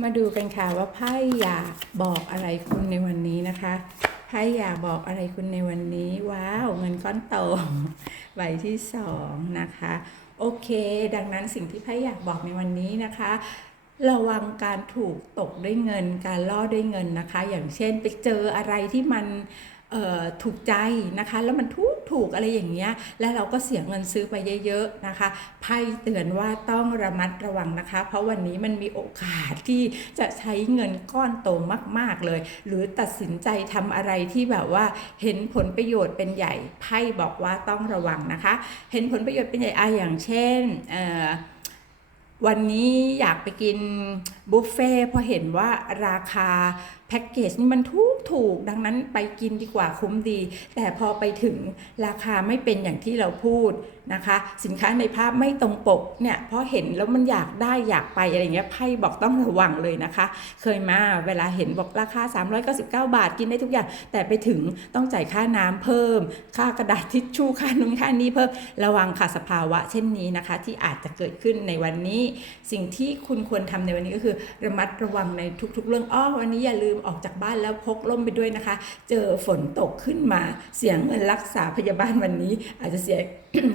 มาดูกันค่ะว่าไพ่อยากบอกอะไรคุณในวันนี้นะคะไพ่อยากบอกอะไรคุณในวันนี้ ว้าว เงินก้อนโตใบที่สองนะคะ โอเค ดังนั้นสิ่งที่ไพ่อยากบอกในวันนี้นะคะระวังการถูกตกด้วยเงิน การล่อด้วยเงินนะคะ อย่างเช่นไปเจออะไรที่มัน ถูกใจนะคะ แล้วมันถูกถูกอะไรอย่างเงี้ยแล้วเราก็เสียเงินซื้อไปเยอะๆนะคะไพ่เตือนว่าต้องระมัดระวังนะคะ เพราะวันนี้มันมีโอกาสที่จะใช้เงินก้อนโตมาก ๆเลย หรือตัดสินใจทำอะไรที่แบบว่าเห็นผลประโยชน์เป็นใหญ่ไพ่บอกว่าต้องระวังนะคะ เห็นผลประโยชน์เป็นใหญ่อะอย่างเช่นวันนี้อยากไปกินบุฟเฟ่เพราะเห็นว่าราคา แพ็กเกจนี่มันถูกถูกดังนั้นไปกินดีกว่าคุ้มดี แต่พอไปถึงราคาไม่เป็นอย่างที่เราพูดนะคะ สินค้าในภาพไม่ตรงปกเนี่ยเพราะเห็นแล้วมันอยากได้อยากไปอะไรเงี้ยไพ่บอกต้องระวังเลยนะคะ เคยมาเวลาเห็นบอกราคา 399 บาทกินได้ทุกอย่าง แต่ไปถึงต้องจ่ายค่าน้ำเพิ่ม ค่ากระดาษทิชชู่ค่านู้นค่านี้เพิ่มระวังค่ะสภาวะ เช่นนี้นะคะ ที่อาจจะเกิดขึ้นในวันนี้ สิ่งที่คุณควรทำในวันนี้ก็คือ ระมัดระวังในทุกๆ เรื่องอ้อวันนี้อย่าลืมออกจากบ้านแล้วพกล่มไปด้วยนะคะ เจอฝนตกขึ้นมาเสียเงินรักษาพยาบาลวันนี้ อาจจะเสีย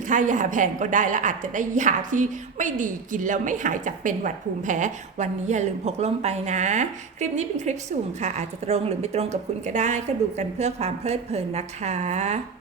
ค่ายาแพงก็ได้แล้วอาจจะได้ยาที่ไม่ดีกินแล้วไม่หายจากเป็นหวัดภูมิแพ้ วันนี้อย่าลืมพกล่มไปนะ คลิปนี้เป็นคลิปสุ่มค่ะ อาจจะตรงหรือไม่ตรงกับคุณก็ได้ ก็ดูกันเพื่อความเพลิดเพลินนะคะ